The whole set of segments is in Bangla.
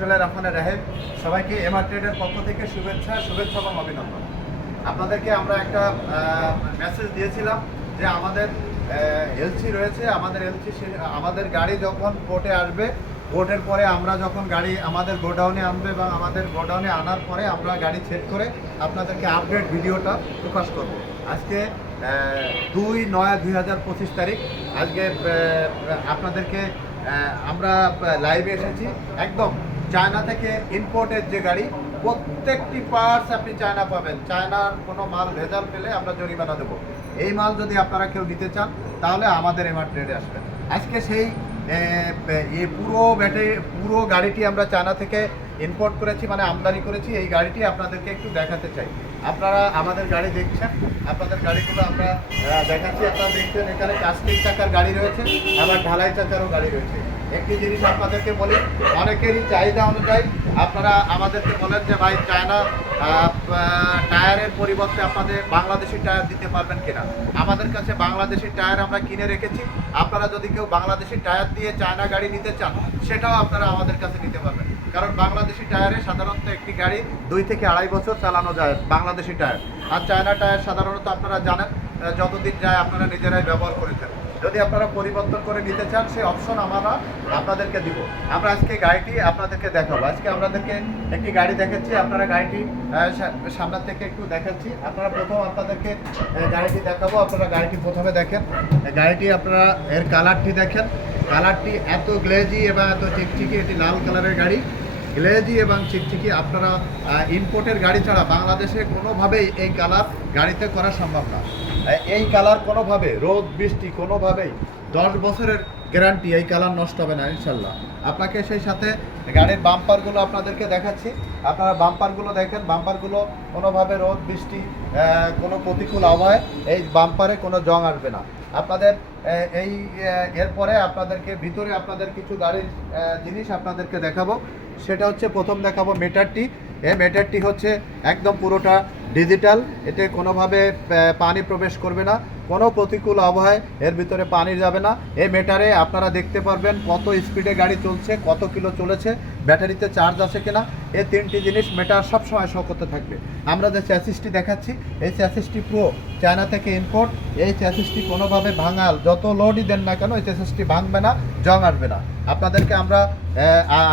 বিসমুল্লাহ রহমানের রাহেম সবাইকে এমআর ট্রেডের পক্ষ থেকে শুভেচ্ছা শুভেচ্ছা এবং অভিনন্দন। আপনাদেরকে আমরা একটা মেসেজ দিয়েছিলাম যে আমাদের এলসি রয়েছে, আমাদের এলসি আমাদের গাড়ি যখন কোর্টে আসবে কোর্টের পরে আমরা যখন গাড়ি আমাদের গোডাউনে আনবে বা আমাদের গোডাউনে আনার পরে আমরা গাড়ি চেক করে আপনাদেরকে আপডেট ভিডিওটা প্রকাশ করব। আজকে দুই নয় দুই হাজার পঁচিশ তারিখ। আজকে আপনাদেরকে আমরা লাইভে এসেছি। একদম চায়না থেকে ইম্পোর্টের যে গাড়ি, প্রত্যেকটি পার্টস আপনি চায়না পাবেন। চায়নার কোনো মাল ভেজাল পেলে আমরা জরিমানা দেবো। এই মাল যদি আপনারা কেউ নিতে চান, তাহলে আমাদের এমআর ট্রেডে আসবেন। আজকে সেই এই পুরো ব্যাটারি পুরো গাড়িটি আমরা চায়না থেকে ইম্পোর্ট করেছি মানে আমদানি করেছি। এই গাড়িটি আপনাদেরকে একটু দেখাতে চাই। আপনারা আমাদের গাড়ি দেখছেন। আপনাদের গাড়িগুলো আমরা দেখাচ্ছি। আপনারা দেখছেন এখানে কাস্টিং চাকার গাড়ি রয়েছে, আবার ঢালাই চাকারও গাড়ি রয়েছে। একটি জিনিস আপনাদেরকে বলি, অনেকেরই চাহিদা অনুযায়ী আপনারা আমাদেরকে বলেন যে, ভাই, চায়না টায়ারের পরিবর্তে আপনাদের বাংলাদেশি টায়ার দিতে পারবেন কিনা? আমাদের কাছে বাংলাদেশি টায়ার আমরা কিনে রেখেছি। আপনারা যদি কেউ বাংলাদেশি টায়ার দিয়ে চায়না গাড়ি নিতে চান, সেটাও আপনারা আমাদের কাছে নিতে পারবেন। কারণ বাংলাদেশি টায়ারে সাধারণত একটি গাড়ি দুই থেকে আড়াই বছর চালানো যায়, বাংলাদেশি টায়ার। আর চায়না টায়ার সাধারণত আপনারা জানেন যতদিন যায় আপনারা নিজেরাই ব্যবহার করেছেন যদি আপনারা পরিবর্তন করে নিতে চান, সেই অপশন আমরা আপনাদেরকে দিব। আমরা আজকে গাড়িটি আপনাদেরকে দেখাবো। আজকে আপনাদেরকে একটি গাড়ি দেখাচ্ছি। আপনারা গাড়িটি সামনের থেকে একটু দেখাচ্ছি। আপনারা প্রথম আপনাদেরকে গাড়িটি দেখাবো। আপনারা গাড়িটি প্রথমে দেখেন। গাড়িটি আপনারা এর কালারটি দেখেন। কালারটি এত গ্লেজি এবং এত চিকচিকি এটি লাল কালারের গাড়ি। গ্লেজি এবং চিকচিকি আপনারা ইম্পোর্টের গাড়ি ছাড়া বাংলাদেশে কোনোভাবেই এই কালার গাড়িতে করা সম্ভব না। এই কালার কোনোভাবে, রোদ, বৃষ্টি কোনোভাবেই দশ বছরের গ্যারান্টি এই কালার নষ্ট হবে না, ইনশাল্লাহ। আপনাকে সেই সাথে গাড়ির বাম্পারগুলো আপনাদেরকে দেখাচ্ছি। আপনারা বাম্পারগুলো দেখেন বাম্পারগুলো কোনোভাবে রোদ, বৃষ্টি কোনো প্রতিকূল আবহাওয়ায় এই বাম্পারে কোনো জং আসবে না। আপনাদের এই এরপরে আপনাদেরকে, ভিতরে আপনাদের কিছু গাড়ির জিনিস আপনাদেরকে দেখাবো। সেটা হচ্ছে প্রথম দেখাবো মেটারটি এই মেটারটি হচ্ছে একদম পুরোটা ডিজিটাল এতে কোনোভাবে পানি প্রবেশ করবে না। কোনো প্রতিকূল আবহাওয়ায় এর ভিতরে পানি যাবে না। এই মেটারে আপনারা দেখতে পারবেন কত স্পিডে গাড়ি চলছে, কত কিলো চলেছে। ব্যাটারিতে চার্জ আছে কিনা, এই তিনটি জিনিস মেটার সবসময় শো করতে থাকবে। আমরা যে চ্যাসিসটি দেখাচ্ছি, এই চ্যাসিসটি প্রো চায়না থেকে ইম্পোর্ট এই চ্যাসিসটি কোনোভাবে ভাঙাল, যত লোডই দেন না কেন, এই চ্যাসিসটি ভাঙবে না, জং আসবে না। আপনাদেরকে আমরা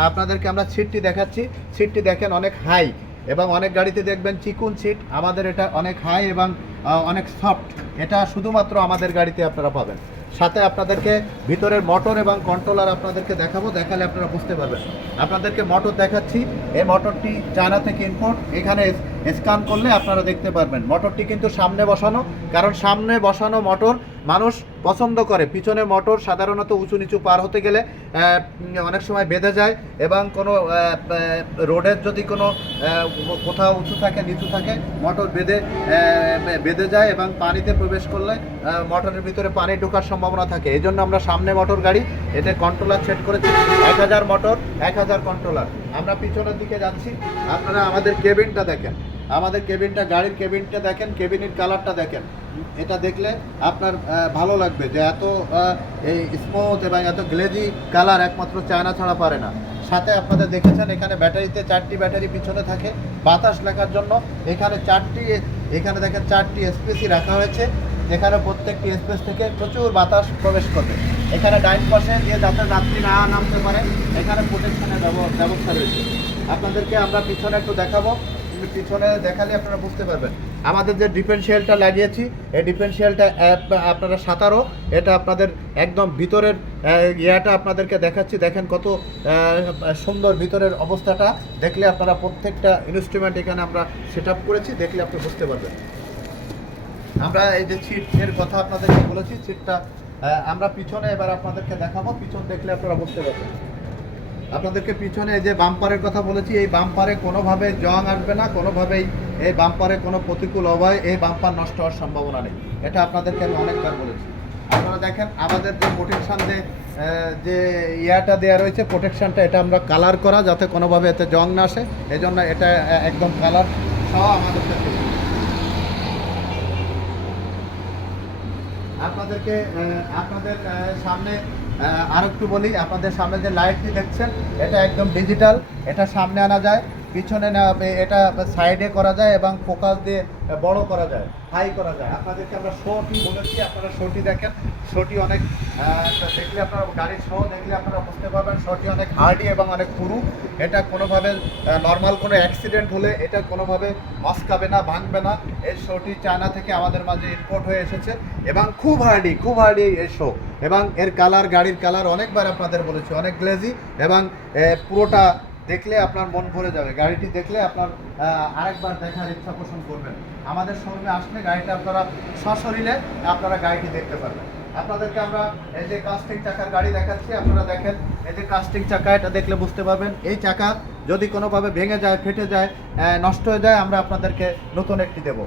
আপনাদেরকে আমরা সিটটি দেখাচ্ছি। সিটটি দেখেন অনেক হাই এবং অনেক গাড়িতে দেখবেন চিকুন সিট আমাদের এটা অনেক হাই এবং অনেক সফট এটা শুধুমাত্র আমাদের গাড়িতে আপনারা পাবেন। সাথে আপনাদেরকে ভিতরের মোটর এবং কন্ট্রোলার আপনাদেরকে দেখাবো, দেখালে আপনারা বুঝতে পারবেন। আপনাদেরকে মোটর দেখাচ্ছি। এই মোটরটি চায়না থেকে ইম্পোর্ট এখানে স্ক্যান করলে আপনারা দেখতে পারবেন। মোটরটি কিন্তু সামনে বসানো, কারণ সামনে বসানো মোটর মানুষ পছন্দ করে। পিছনে মোটর সাধারণত উঁচু নিচু পার হতে গেলে অনেক সময় বেঁধে যায় এবং কোনো রোডের যদি কোনো কোথাও উঁচু থাকে, নিচু থাকে, মোটর বেঁধে বেঁধে যায় এবং পানিতে প্রবেশ করলে মোটরের ভিতরে পানি ঢোকার সম্ভাবনা থাকে। এই জন্য আমরা সামনে মোটর গাড়ি, এতে কন্ট্রোলার সেট করেছি, এক হাজার মোটর, এক হাজার কন্ট্রোলার আমরা পিছনের দিকে যাচ্ছি, আপনারা আমাদের কেবিনটা দেখেন। আমাদের কেবিনটা, গাড়ির কেবিনটা দেখেন, কেবিনের কালারটা দেখেন। এটা দেখলে আপনার ভালো লাগবে যে এত এই স্মুথ এবং এত গ্লেজি কালার একমাত্র চায়না ছাড়া পারে না। সাথে আপনাদের দেখেছেন, এখানে ব্যাটারিতে চারটি ব্যাটারি পিছনে থাকে। বাতাস লেখার জন্য এখানে চারটি, এখানে দেখেন চারটি স্পেসই রাখা হয়েছে। যেখানে প্রত্যেকটি স্পেস থেকে প্রচুর বাতাস প্রবেশ করবে। এখানে ডাইন পাশে দিয়ে যাতে যাত্রী না নামতে পারে, এখানে প্রোটেকশনের ব্যবস্থা রয়েছে। আপনাদেরকে আমরা পিছনে একটু দেখাবো। কিন্তু পিছনে দেখালে আপনারা বুঝতে পারবেন। আমাদের যে ডিফেন্সিয়ালটা লাগিয়েছি, এই ডিফেন্সিয়ালটা আপনারা সাঁতারও, এটা আপনাদের একদম ভিতরের ইয়াটা আপনাদেরকে দেখাচ্ছি। দেখেন কত সুন্দর ভিতরের অবস্থাটা। দেখলে আপনারা প্রত্যেকটা ইনস্ট্রুমেন্ট এখানে আমরা সেট করেছি, দেখলে আপনি বুঝতে পারবেন। আমরা এই যে সিটের কথা আপনাদেরকে বলেছি সিটটা আমরা পিছনে এবার আপনাদেরকে দেখাবো। পিছন দেখলে আপনারা বুঝতে পারবেন। আপনাদেরকে পিছনে যে বাম্পারের কথা বলেছি, এই বাম্পারে কোনোভাবে জং আসবে না, কোনোভাবেই এই বাম্পারে কোনো প্রতিকূল অবয় এই বাম্পার নষ্ট হওয়ার সম্ভাবনা নেই। এটা আপনাদেরকে আমি অনেকবার বলেছি। আপনারা দেখেন, আমাদের যে প্রোটেকশান যে যে ইয়াটা দেওয়া রয়েছে প্রোটেকশানটা এটা আমরা কালার করা যাতে কোনোভাবে এতে জং না আসে। এই জন্য এটা একদম কালার সহ আমাদের আপনাদেরকে আপনাদের সামনে আর একটু বলি, আপনাদের সামনে যে লাইটটি দেখছেন, এটা একদম ডিজিটাল এটা সামনে আনা যায়। পিছনে না, এটা সাইডে করা যায় এবং ফোকাস দিয়ে বড় করা যায় হাই করা যায়। আপনাদেরকে আমরা শোটি বলেছি, আপনারা শোটি দেখেন। শোটি অনেক দেখলে আপনারা গাড়ির শো দেখলে আপনারা বুঝতে পারবেন শোটি অনেক হার্ডি এবং অনেক পুরু। এটা কোনোভাবে নর্মাল কোনো অ্যাক্সিডেন্ট হলে এটা কোনোভাবে মস্কাবে না, ভাঙবে না। এই শোটি চায়না থেকে আমাদের মাঝে ইম্পোর্ট হয়ে এসেছে এবং খুব হার্ডি খুব হার্ডি এই শো এবং এর কালার গাড়ির কালার অনেকবার আপনাদের বলেছি, অনেক গ্লেজি এবং পুরোটা দেখলে আপনার মন ভরে যাবে। গাড়িটি দেখলে আপনার আরেকবার দেখার ইচ্ছা পোষণ করবেন। আমাদের শোরুমে আসলে গাড়িটা আপনারা সশরীরে আপনারা গাড়িটি দেখতে পারবেন। আপনাদেরকে আমরা এই যে কাস্টিং চাকার গাড়ি দেখাচ্ছি, আপনারা দেখেন, এই যে কাস্টিং চাকা, এটা দেখলে বুঝতে পারবেন, এই চাকা যদি কোনোভাবে ভেঙে যায়, ফেটে যায় নষ্ট হয়ে যায়, আমরা আপনাদেরকে নতুন একটি দেবো।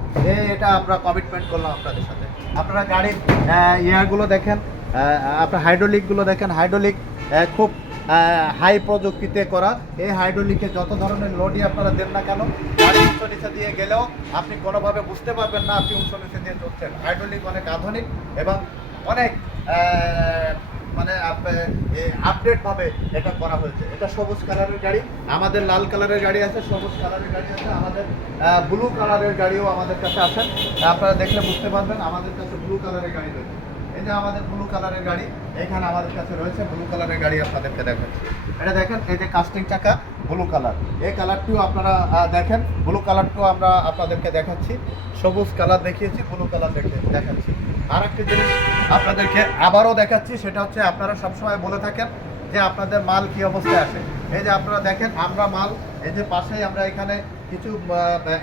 এটা আমরা কমিটমেন্ট করলাম আপনাদের সাথে। আপনারা গাড়ির ইয়ারগুলো দেখেন আপনার হাইড্রোলিকগুলো দেখেন হাইড্রোলিক খুব হাই প্রযুক্তিতে করা। এই হাইড্রোলিকে যত ধরনের লোডই আপনারা দেন না কেন উঁচু নিচে দিয়ে গেলেও আপনি কোনোভাবে বুঝতে পারবেন না আপনি উঁচু নিচে দিয়ে চলছেন। হাইড্রোলিক অনেক আধুনিক এবং অনেক মানে আপডেট ভাবে এটা করা হয়েছে। এটা সবুজ কালারের গাড়ি, আমাদের লাল কালারের গাড়ি আছে, সবুজ কালারের গাড়ি আছে, আমাদের ব্লু কালারের গাড়িও আমাদের কাছে আছে। আপনারা দেখলে বুঝতে পারবেন, আমাদের কাছে ব্লু কালারের গাড়ি রয়েছে। যে আমাদের ব্লু কালারের গাড়ি। এখানে আমাদের কাছে রয়েছে ব্লু কালারের গাড়ি আপনাদেরকে দেখাচ্ছি। এটা দেখেন, এই যে কাস্টিং চাকা ব্লু কালার এই কালারটিও আপনারা দেখেন ব্লু কালারটিও আমরা আপনাদেরকে দেখাচ্ছি। সবুজ কালার দেখিয়েছি ব্লু কালার দেখে দেখাচ্ছি। আর একটি জিনিস আপনাদেরকে আবারও দেখাচ্ছি, সেটা হচ্ছে আপনারা সবসময় বলে থাকেন যে আপনাদের মাল কি অবস্থায় আসে এই যে আপনারা দেখেন, আমরা মাল, এই যে পাশেই আমরা এখানে কিছু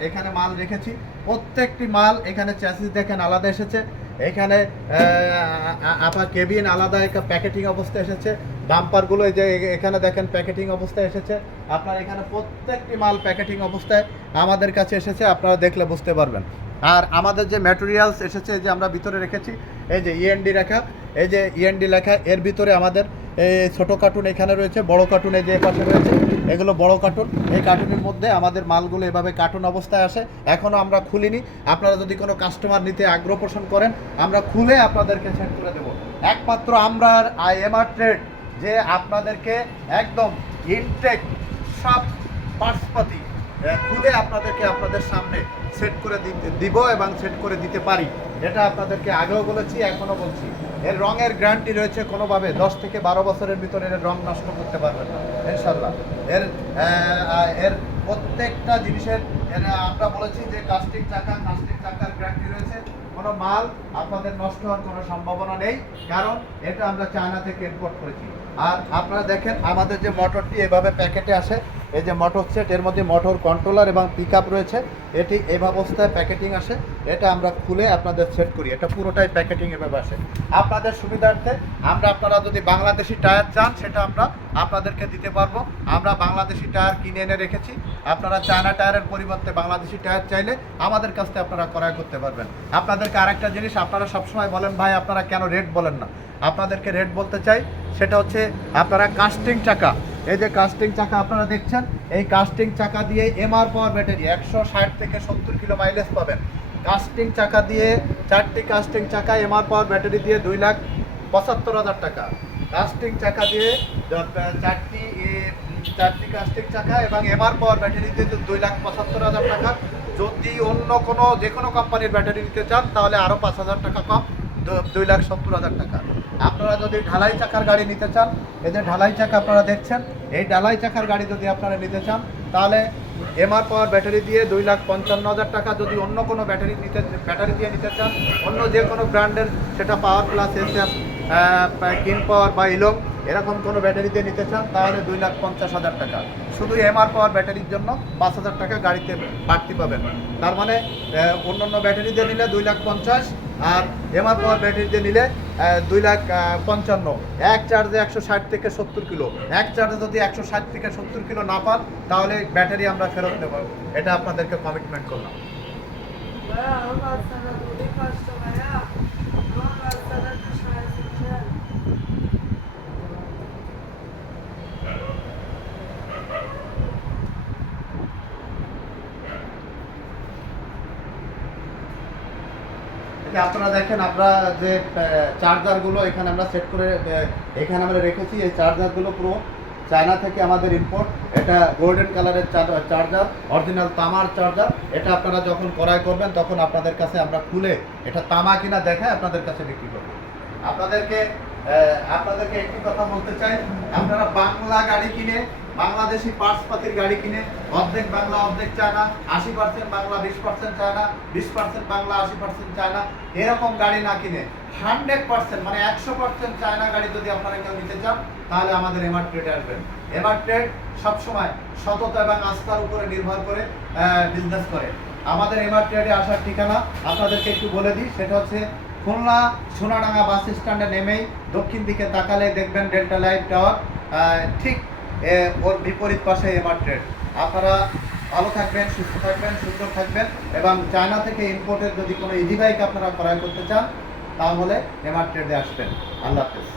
এখানে মাল রেখেছি। প্রত্যেকটি মাল এখানে চ্যাসিস দেখেন আলাদা এসেছে। এখানে আপনার কেবিন আলাদা একটা প্যাকেটিং অবস্থায় এসেছে। বাম্পারগুলো যে এখানে দেখেন প্যাকেটিং অবস্থায় এসেছে। আপনার এখানে প্রত্যেকটি মাল প্যাকেটিং অবস্থায় আমাদের কাছে এসেছে, আপনারা দেখলে বুঝতে পারবেন। আর আমাদের যে ম্যাটেরিয়ালস এসেছে যে আমরা ভিতরে রেখেছি, এই যে ইএনডি লেখা, এই যে ইএনডি লেখা, এর ভিতরে আমাদের এই ছোটো কার্টুন এখানে রয়েছে, বড় কার্টুন এই যে পাশে রয়েছে। এগুলো বড় কার্টুন। এই কার্টুনের মধ্যে আমাদের মালগুলো এভাবে কার্টুন অবস্থায় আসে। এখনও আমরা খুলিনি। আপনারা যদি কোনো কাস্টমার নিতে আগ্রহ পোষণ করেন, আমরা খুলে আপনাদেরকে সেট করে দেবো। একমাত্র আমরা আই এমআর ট্রেড যে আপনাদেরকে একদম ইনটেক সব পার্সপাতি খুলে আপনাদেরকে আপনাদের সামনে সেট করে দিব এবং সেট করে দিতে পারি। এটা আপনাদেরকে আগেও বলেছি, এখনও বলছি। এর রঙের গ্যারান্টি রয়েছে কোনোভাবে দশ থেকে বারো বছরের ভিতরে এর রং নষ্ট করতে পারবেন না ইনশাল্লাহ এর এর প্রত্যেকটা জিনিসের আমরা বলেছি যে কাস্টিং চাকা কাস্টিং চাকার গ্যারান্টি রয়েছে। কোনো মাল আপনাদের নষ্ট হওয়ার কোনো সম্ভাবনা নেই, কারণ এটা আমরা চায়না থেকে ইম্পোর্ট করেছি। আর আপনারা দেখেন, আমাদের যে মোটরটি এভাবে প্যাকেটে আসে এই যে মোটর সেট এর মধ্যে মোটর কন্ট্রোলার এবং পিক রয়েছে। এটি এই অবস্থায় প্যাকেটিং আসে। এটা আমরা খুলে আপনাদের সেট করি। এটা পুরোটাই প্যাকেটিং এভাবে আসে। আপনাদের সুবিধার্থে আমরা আপনারা যদি বাংলাদেশি টায়ার চান, সেটা আমরা আপনাদেরকে দিতে পারব। আমরা বাংলাদেশি টায়ার কিনে এনে রেখেছি। আপনারা চায়না টায়ারের পরিবর্তে বাংলাদেশি টায়ার চাইলে আমাদের কাছ থেকে আপনারা ক্রয় করতে পারবেন। আপনাদেরকে আরেকটা জিনিস, আপনারা সবসময় বলেন, ভাই, আপনারা কেন রেট বলেন না? আপনাদেরকে রেট বলতে চাই, সেটা হচ্ছে আপনারা কাস্টিং চাকা এই যে কাস্টিং চাকা আপনারা দেখছেন, এই কাস্টিং চাকা দিয়ে এমআর পাওয়ার ব্যাটারি একশো ষাট থেকে সত্তর কিলো মাইলেজ পাবেন। কাস্টিং চাকা দিয়ে, চারটি কাস্টিং চাকা এমআর পাওয়ার ব্যাটারি দিয়ে দুই লাখ পঁচাত্তর হাজার টাকা। কাস্টিং চাকা দিয়ে চারটি চারটি কাস্টিং চাকা এবং এমআর পাওয়ার ব্যাটারি দিয়ে দুই লাখ পঁচাত্তর হাজার টাকা, যদি অন্য কোনো যে কোনো কোম্পানির ব্যাটারি নিতে চান, তাহলে আরও পাঁচ হাজার টাকা কম দুই লাখ সত্তর হাজার টাকা। আপনারা যদি ঢালাই চাকার গাড়ি নিতে চান যে ঢালাই চাকা আপনারা দেখছেন এই ঢালাই চাকার গাড়ি যদি আপনারা নিতে চান তাহলে এমআর পাওয়ার ব্যাটারি দিয়ে দুই লাখ পঞ্চান্ন হাজার টাকা যদি অন্য কোনো ব্যাটারি নিতে ব্যাটারি দিয়ে নিতে চান অন্য যে কোনো ব্র্যান্ডের সেটা পাওয়ার প্লাস এস এম কিন পাওয়ার বা ইলং এরকম কোনো ব্যাটারি দিয়ে নিতে চান তাহলে দুই লাখ পঞ্চাশ হাজার টাকা। শুধু এমআর পাওয়ার ব্যাটারির জন্য পাঁচ হাজার টাকা গাড়িতে বাড়তি পাবেন। তার মানে আহ, অন্যান্য ব্যাটারি দিয়ে নিলে দুই লাখ পঞ্চাশ আর এমআর পাওয়ার ব্যাটারি যে নিলে দুই লাখ পঞ্চান্ন। এক চার্জে একশো ষাট থেকে সত্তর কিলো। এক চার্জে যদি একশো ষাট থেকে সত্তর কিলো না পান, তাহলে ব্যাটারি আমরা ফেরত নেব। এটা আপনাদেরকে কমিটমেন্ট করলাম। আপনারা দেখেন, আমরা যে চার্জারগুলো এখানে আমরা সেট করে এখানে আমরা রেখেছি, এই চার্জারগুলো পুরো চায়না থেকে আমাদের ইম্পোর্ট এটা গোল্ডেন কালারের চার্জার অরিজিনাল তামার চার্জার এটা আপনারা যখন ক্রয় করবেন, তখন আপনাদের কাছে আমরা খুলে এটা তামা কিনা দেখায় আপনাদের কাছে বিক্রি করব। আপনাদেরকে আপনাদেরকে একটি কথা বলতে চাই। আপনারা বাংলা গাড়ি কিনে, বাংলাদেশি পার্টস পাতির গাড়ি কিনে, অর্ধেক বাংলা, অর্ধেক চায়না, আশি পার্সেন্ট বাংলা, বিশ পার্সেন্ট চায়না, বিশ পার্সেন্ট বাংলা, আশি পার্সেন্ট চায়না, এরকম গাড়ি না কিনে হান্ড্রেড পার্সেন্ট মানে একশো পার্সেন্ট চায়না গাড়ি যদি আপনারা কেউ নিতে চান, তাহলে আমাদের এমআর ট্রেডে আসবেন। এমআর ট্রেড সবসময় সততা এবং আস্থার উপরে নির্ভর করে বিজনেস করে। আমাদের এমআর ট্রেডে আসার ঠিকানা আপনাদেরকে একটু বলে দিই, সেটা হচ্ছে খুলনা সোনাডাঙ্গা বাস স্ট্যান্ডে নেমেই দক্ষিণ দিকে তাকালে দেখবেন ডেল্টা লাইট টাওয়ার ঠিক ওর বিপরীত পাশে এমআর ট্রেড আপনারা ভালো থাকবেন, সুস্থ থাকবেন, সুন্দর থাকবেন এবং চায়না থেকে ইম্পোর্টের যদি কোনো ইজি বাইক আপনারা ক্রয় করতে চান, তাহলে এমআর ট্রেডে আসবেন। আল্লাহ হাফেজ।